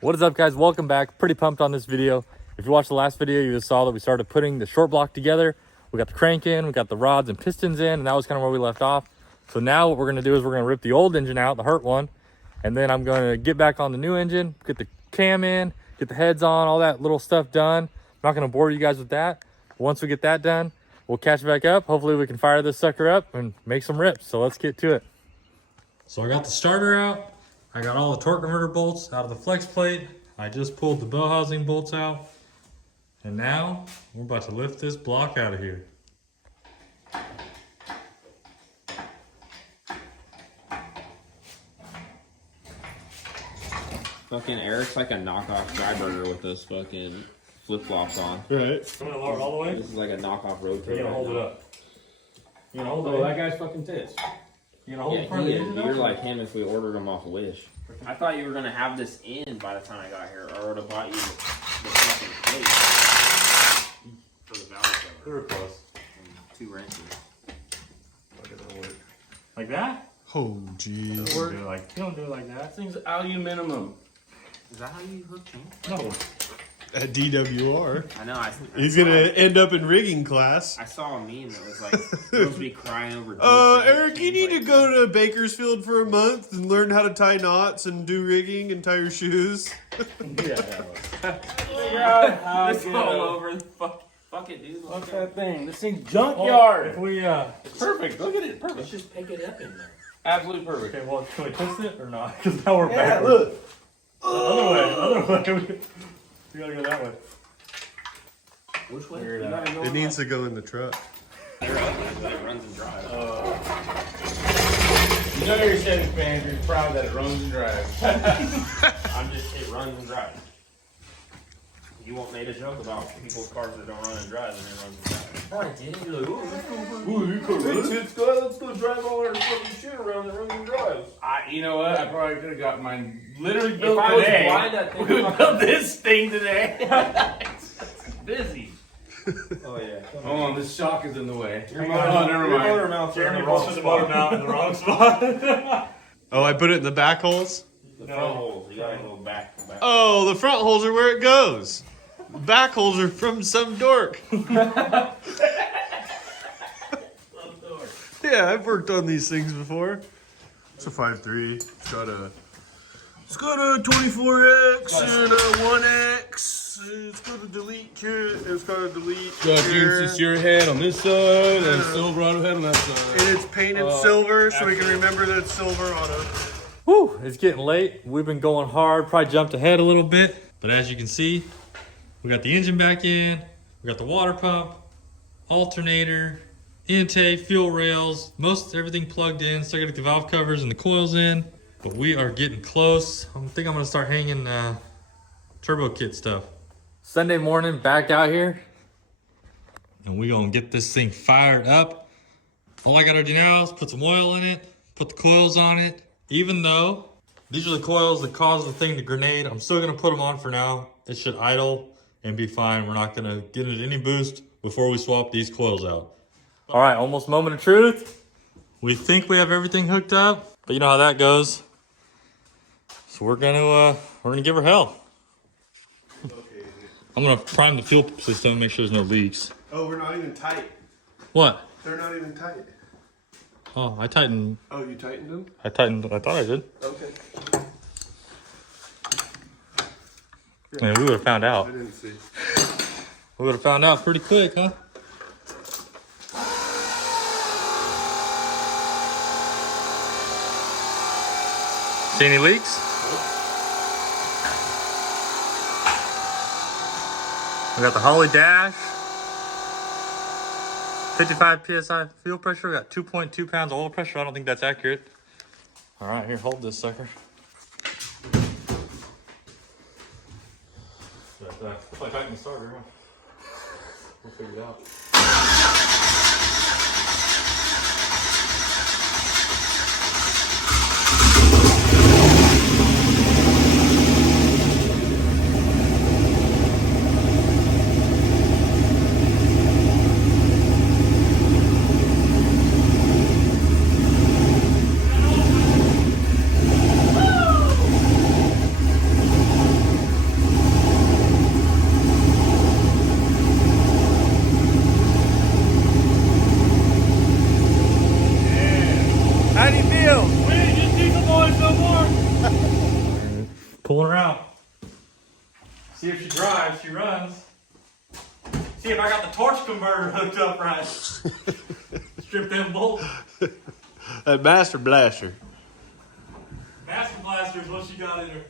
What is up, guys? Welcome back. Pretty pumped on this video. If you watched the last video, you just saw that we started putting the short block together. We got the crank in, we got the rods and pistons in, and that was kind of where we left off. So now what we're going to do is we're going to rip the old engine out, the hurt one, and then I'm going to get back on the new engine, get the cam in, get the heads on, all that little stuff done. I'm not going to bore you guys with that. Once we get that done, we'll catch back up. Hopefully we can fire this sucker up and make some rips. So let's get to it. So I got the starter out. I got all the torque converter bolts out of the flex plate. I just pulled the bell housing bolts out. And now we're about to lift this block out of here. Fucking Eric's like a knockoff Freiburger with those fucking flip-flops on. Right. I'm gonna lower it all the way. This is like a knockoff road You're trip. gonna hold it up. You're gonna hold it. Oh, that guy's fucking tits. You're gonna hold Yeah, it front of the engine you're up? like him if we ordered them off Wish. I thought you were gonna have this in by the time I got here, or I would have bought you the fucking plate for the valve cover. We were close. And 2 wrenches. Like that? Oh, geez. You don't do it like that. That thing's aluminum. Is that how you hook chains? No. At DWR. I know. He's gonna end up in rigging class. I saw a meme that was like, supposed to be crying over. Eric, you need to go to Bakersfield for a month and learn how to tie knots and do rigging and tie your shoes. Yeah. Figure out how It's to all over. Fuck it, dude. What's that thing? This thing's junkyard. If we Perfect. Look at it. Perfect. Let's just pick it up in there. Absolutely perfect. okay, well, can we twist it or not? Because now we're Yeah, back. look. Other way. We gotta go that way. Which way? Figure it You out. gotta go It needs to go in the truck. They're ugly, but it runs and drives. You know you're Chevy fans. You're proud that it runs and drives. It runs and drives. You won't made a joke about people's cars that don't run and drive, and it runs and drives. No, I didn't. You're like, oh, Ooh, you could let's go drive all our fucking shit around that runs and drives. You know what? I probably could have got mine literally built If I was today. blind, I'd think We would build this thing today. It's busy. Oh yeah. Hold on, this shock is in the way. Your Never mind. motor mount's in Jeremy the wrong posted the motor spot. mount in the wrong spot. Oh, I put it in the back holes? The front holes. You gotta go back to back. Oh, the front holes are where it goes. The back holes are from some dork. Yeah, I've worked on these things before. It's a 5.3. It's got a 24X and a 1X. It's got a delete kit. It's got a delete Got here. your head on this side and Silverado head on that side. And it's painted silver, so we can remember that it's silver on it. Whew, it's getting late. We've been going hard. Probably jumped ahead a little bit. But as you can see, we got the engine back in. We got the water pump, alternator, intake, fuel rails, most everything plugged in. Still got the valve covers and the coils in. But we are getting close. I think I'm gonna start hanging turbo kit stuff. Sunday morning, back out here. And we gonna get this thing fired up. All I gotta do now is put some oil in it, put the coils on it. Even though these are the coils that cause the thing to grenade, I'm still gonna put them on for now. It should idle and be fine. We're not gonna get it any boost before we swap these coils out. All right, almost moment of truth. We think we have everything hooked up, but you know how that goes. So we're gonna give her hell. I'm gonna prime the fuel system, make sure there's no leaks. Oh, we're not even tight. What? They're not even tight. Oh, I tightened. Oh, you tightened them? I thought I did. Okay. Man, we would have found out. I didn't see. We would have found out pretty quick, huh? See any leaks? We got the Holly dash. 55 PSI fuel pressure. We got 2.2 pounds of oil pressure. I don't think that's accurate. All right, here, hold this sucker. If I tighten the starter, we'll figure it out. wheels. We ain't just diesel boys no more. Pulling her out. See if she drives, she runs. See if I got the torch converter hooked up right. Strip them bolts. That Master Blaster. Master Blaster is what she got in her.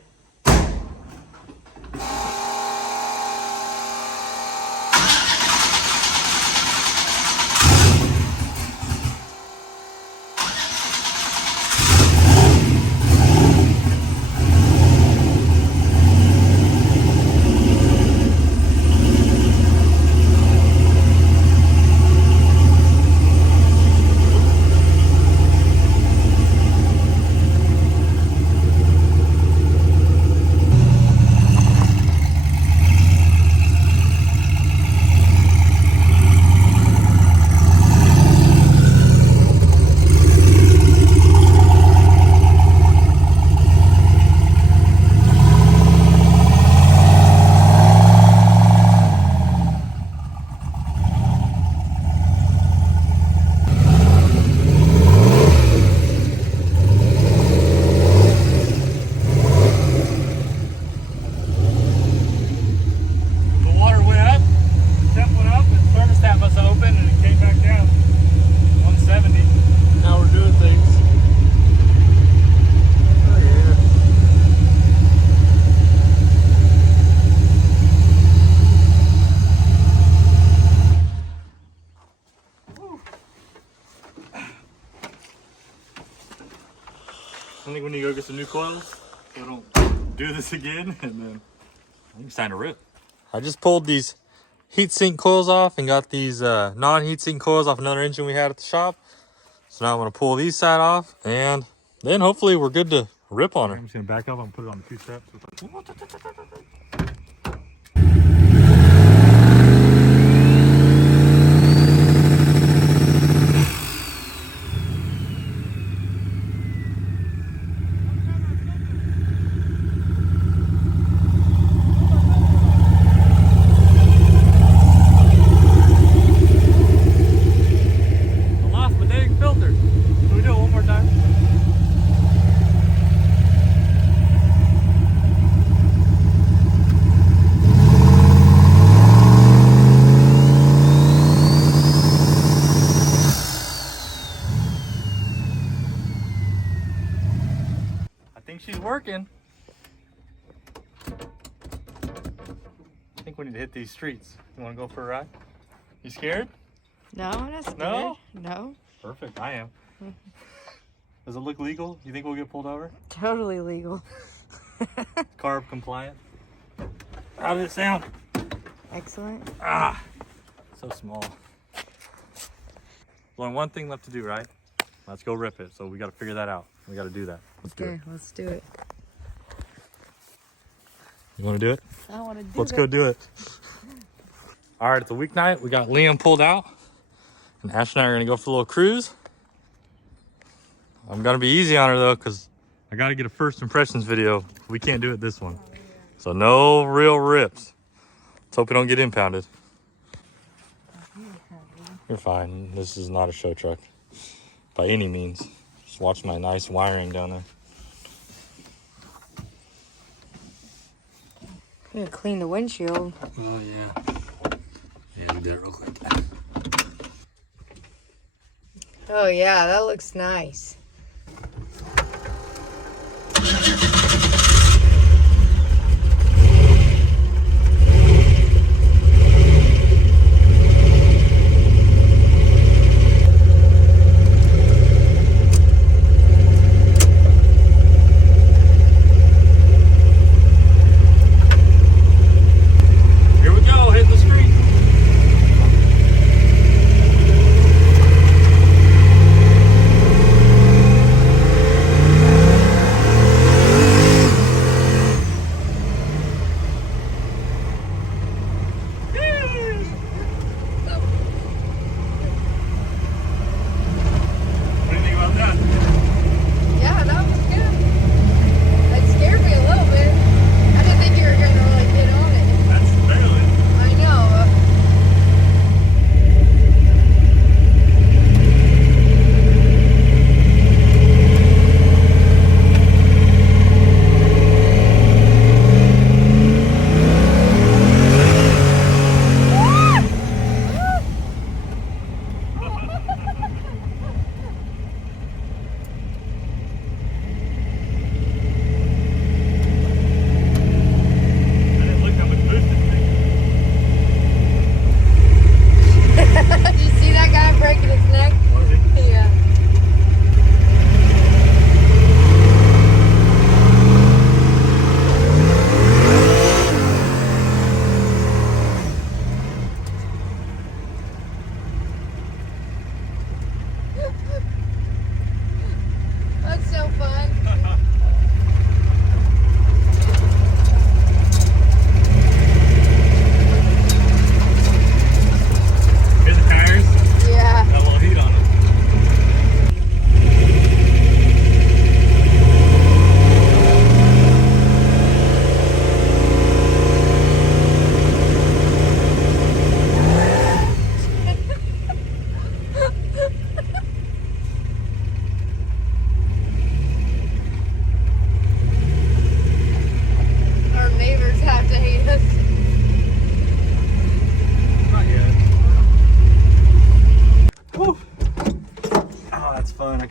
I think we need to go get some new coils so we don't do this again, and then I think it's time to rip. I just pulled these heatsink coils off and got these non-heatsink coils off another engine we had at the shop. So now I'm going to pull these side off, and then hopefully we're good to rip on her. I'm just going to back up and put it on the 2 steps. She's working. I think we need to hit these streets. You want to go for a ride? You scared? No, I'm not scared. No? No. Perfect, I am. Does it look legal? You think we'll get pulled over? Totally legal. Carb compliant. How did it sound? Excellent. Ah, so small. There's only one thing left to do, right? Let's go rip it. So we got to figure that out. We got to do that. Let's do it. Let's do it. You want to do it? I want to do it. Let's go do it. All right, it's a weeknight. We got Liam pulled out, and Ash and I are gonna go for a little cruise. I'm gonna be easy on her though, cause I gotta get a first impressions video. We can't do it this one, so no real rips. Let's hope we don't get impounded. You're fine. This is not a show truck by any means. Just watch my nice wiring down there. I'm gonna clean the windshield. Oh, yeah. Yeah, we did it real quick. Oh yeah, that looks nice.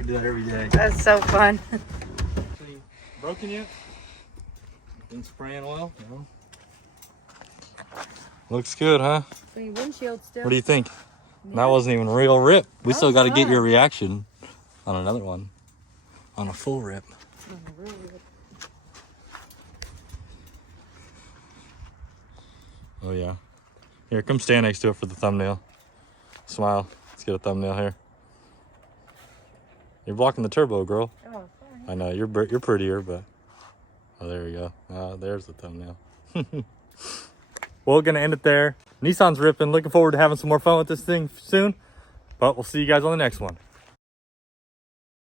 do that every day. That's so fun. Broken yet? Been spraying oil? No. Looks good, huh? So your windshield still. What do you think? That wasn't even a real rip. We still got to get fun. your reaction on another one. On a full rip. Oh yeah. Here, come stand next to it for the thumbnail. Smile. Let's get a thumbnail here. You're blocking the turbo, girl. Oh, sorry. I know you're prettier, but oh, there you go. There's the thumbnail. Well, we're gonna end it there. Nissan's ripping. Looking forward to having some more fun with this thing soon. But we'll see you guys on the next one.